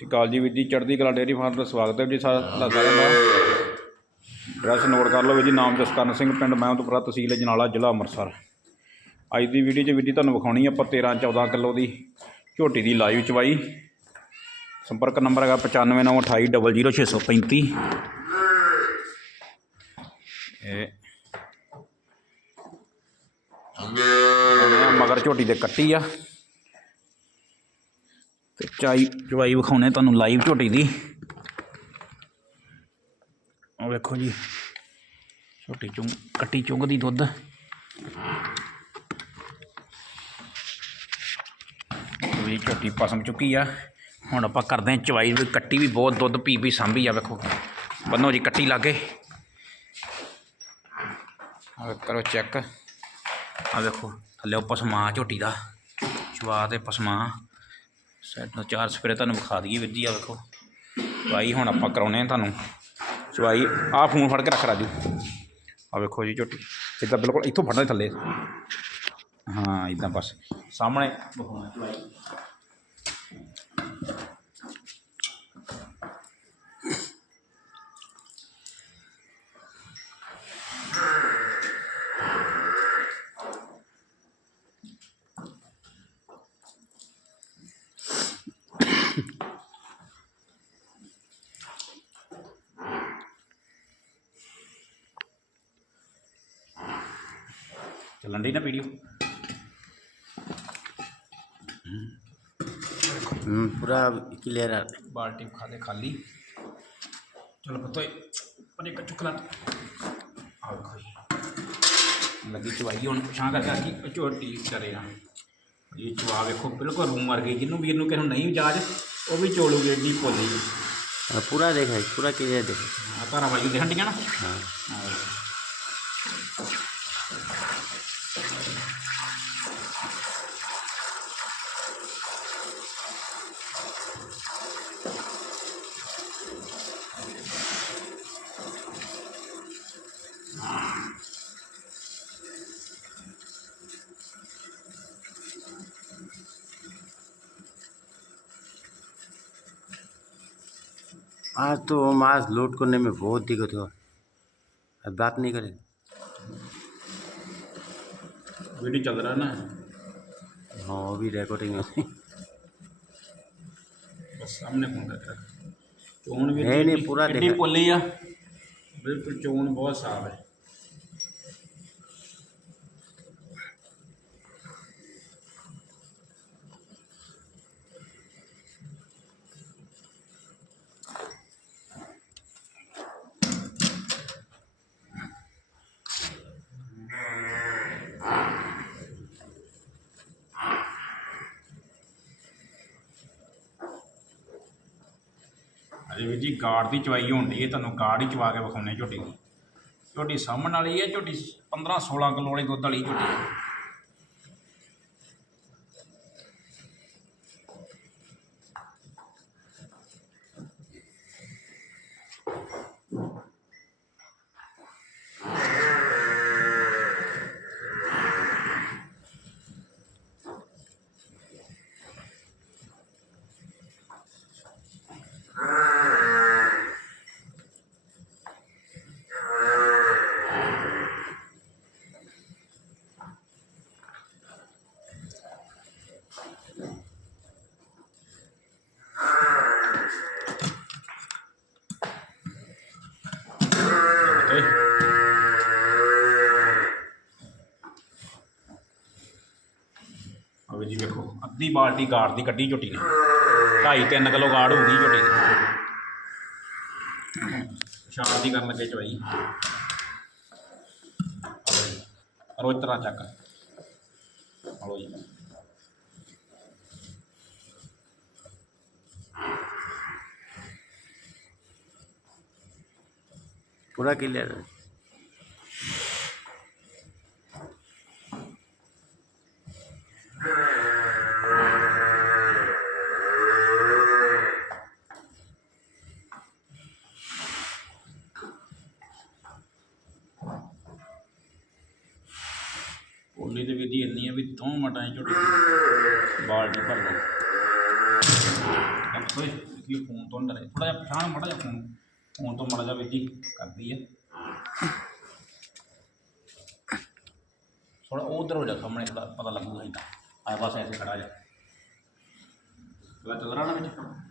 ਅਕਾਲ ਜੀ ਵੀਰ ਜੀ ਚੜ੍ਹਦੀ ਕਲਾ ਡੇਅਰੀ ਫਾਰਮ ਦਾ ਸਵਾਗਤ ਹੈ ਜੀ ਸਾਰਾ ਤੁਹਾਡਾ ਸਾਰਿਆਂ ਦਾ। ਐਡਰੈਸ ਨੋਟ ਕਰ ਲਓ ਵੀਰ ਜੀ ਨਾਮ ਜਸਕਰਨ ਸਿੰਘ ਪਿੰਡ ਮਹਿਮਦਪੁਰਾ ਤਹਿਸੀਲ ਜਨਾਲਾ ਜ਼ਿਲ੍ਹਾ ਅੰਮ੍ਰਿਤਸਰ। ਅੱਜ ਦੀ ਵੀਡੀਓ 'ਚ ਵੀਰ ਜੀ ਤੁਹਾਨੂੰ ਵਿਖਾਉਣੀ ਆਪਾਂ 13 14 ਕਿਲੋ ਦੀ ਝੋਟੀ ਦੀ ਲਾਈਵ ਚਵਾਈ ਸੰਪਰਕ ਨੰਬਰ ਹੈਗਾ 9598800635 ਇਹ ਇਹ ਮਗਰ ਝੋਟੀ ਦੇ ਕੱਟੀ ਆ। ਚਾਈ ਚਵਾਈ ਵਿਖਾਉਣੇ ਤੁਹਾਨੂੰ ਲਾਈਵ ਝੋਟੀ ਦੀ। ਉਹ ਵੇਖੋ ਜੀ, ਝੋਟੀ ਚੁੰਗ ਕੱਟੀ ਚੁੰਗ ਦੀ ਦੁੱਧ ਵੀ ਝੋਟੀ ਪਸਮ ਚੁੱਕੀ ਆ। ਹੁਣ ਆਪਾਂ ਕਰਦੇ ਹਾਂ ਚਵਾਈ ਵੀ, ਕੱਟੀ ਵੀ ਬਹੁਤ, ਦੁੱਧ ਪੀ ਪੀ ਸਾਂਭੀ ਆ, ਵੇਖੋ। ਬੰਨੋ ਜੀ, ਕੱਟੀ ਲਾਗੇ ਆ ਕਰੋ ਚੈੱਕ। ਆ ਵੇਖੋ, ਥੱਲੇ ਪਸਮਾ ਝੋਟੀ ਦਾ। ਚਵਾ ਤੇ ਪਸਮਾ। ਸੈਟ ਨੂੰ ਚਾਰ ਸਪਰੇ ਤੁਹਾਨੂੰ ਵਿਖਾ ਦਈਏ ਵੀਰ ਜੀ ਆ ਵੇਖੋ। ਚਵਾਈ ਹੁਣ ਆਪਾਂ ਕਰਾਉਨੇ ਆ ਤੁਹਾਨੂੰ। ਚਵਾਈ ਆ ਫੋਨ ਫੜ ਕੇ ਰੱਖ ਰਾਜੂ। ਆ ਵੇਖੋ ਜੀ ਝੋਟੀ, ਇੱਦਾਂ ਬਿਲਕੁਲ ਇੱਥੋਂ ਫੜਨਾ ਥੱਲੇ। ਹਾਂ, ਇਦਾਂ ਬਸ। ਸਾਹਮਣੇ। ਚਵਾਈ ਚੱਲਣ ਦੀ ਨਾ ਵੀਡੀਓ हम्म, पूरा क्लियर आ ਬਾਲਟੀ ਖਾ ਦੇ ਖਾਲੀ ਚਲ ਪਤੋਏ ਪਰੇ ਕੱਚੂ ਕਲਾ ਆ ਵੇਖੋ ਜੀ ਲੱਗੀ ਚਵਾਈ ਹੁਣ ਪਛਾਂ ਕਰਕੇ ਆਖੀ ਝੋਟੀ ਕਰੇ ਨਾ ਇਹ ਚਵਾ ਵੇਖੋ ਬਿਲਕੁਲ ਰੂਮ ਮਰ ਗਈ ਜਿਹਨੂੰ ਵੀਰ ਨੂੰ ਕਿਸੇ ਨੂੰ ਨਹੀਂ ਜਾਜ ਉਹ ਵੀ ਚੋਲੂਗੀ ਏਡੀ ਭੋਲੀ हाँ, पूरा देखा है पूरा क्लियर देखा ਆ ਤਾਰਾ ਵਾਯੂ ਦੇਖਣ ਡੀਆਂ ਨਾ हाँ ਆਹ आज तो मास लोड करने में बहुत दिक्कत हो अब बात नहीं करें। वीडियो चल रहा है ना? हाँ अभी रिकॉर्डिंग है। बस सामने फ़ोन कर रहा नहीं नहीं पूरा देखा। बोल लिया बिल्कुल चोन बहुत साफ़ है। ਅਜੇ ਵੀਰ ਜੀ ਗਾਰਡ ਦੀ ਚਵਾਈ ਹੋਣ ਡਈ ਹੈ, ਤੁਹਾਨੂੰ ਗਾਰਡ ਹੀ ਚਵਾ ਕੇ ਵਿਖਾਉਣੇ ਝੋਟੀ ਦੀ। ਝੋਟੀ ਸਾਹਮਣ ਵਾਲੀ ਹੈ, ਝੋਟੀ 15 16 ਕਿਲੋ ਵਾਲੀ ਦੁੱਧ ਵਾਲੀ ਝੋਟੀ ਹੈ। ਅੱਧੀ ਬਾਲਟੀ ਗਾੜ ਦੀ ਕੱਢੀ ਝੋਟੀ ਨੇ। 2.5 3 ਕਿਲੋ ਗਾੜ ਹੁੰਦੀ ਝੋਟੀ ਦੀ। ਸ਼ਾਰ ਦੀ ਕਰਨ ਲੱਗੇ ਚਵਾਈ। ਰੋਜ਼ ਤਰ੍ਹਾਂ ਚੱਕ। ਹਲੋ ਜੀ। ਪੂਰਾ ਕਿਲਿਆ है ਪੋਲੀ ਤੇ ਇੰਨੀ ਆ ਵੀ ਦੋ ਮਿੰਟਾਂ 'ਚ ਝੋਟੀ ਦੀ ਬਾਲਟੀ ਭਰ ਦੋ ਓਏ ਵੀ ਫੋਨ ਤੋਂ ਡਰੇ ਥੋੜਾ ਜਿਹਾ ਪਛਾਣ, ਮੜਾ ਜਿਹਾ ਫੋਨ। ਫੋਨ ਤੋਂ ਮੜਾ ਜਿਹਾ ਵੀਰ ਕਰਦੀ ਹੈ ਥੋੜਾ ਉਧਰ ਹੋ ਜਾ, ਸਾਹਮਣੇ ਥੋੜਾ ਪਤਾ ਲੱਗੂਗਾ ਇਦਾਂ ਆ ਬਸ ਐਸੇ ਖੜਾ ਜਾ। ਤੂੰ ਚੱਲ ਰਹਾ ਨਾ ਵਿੱਚ।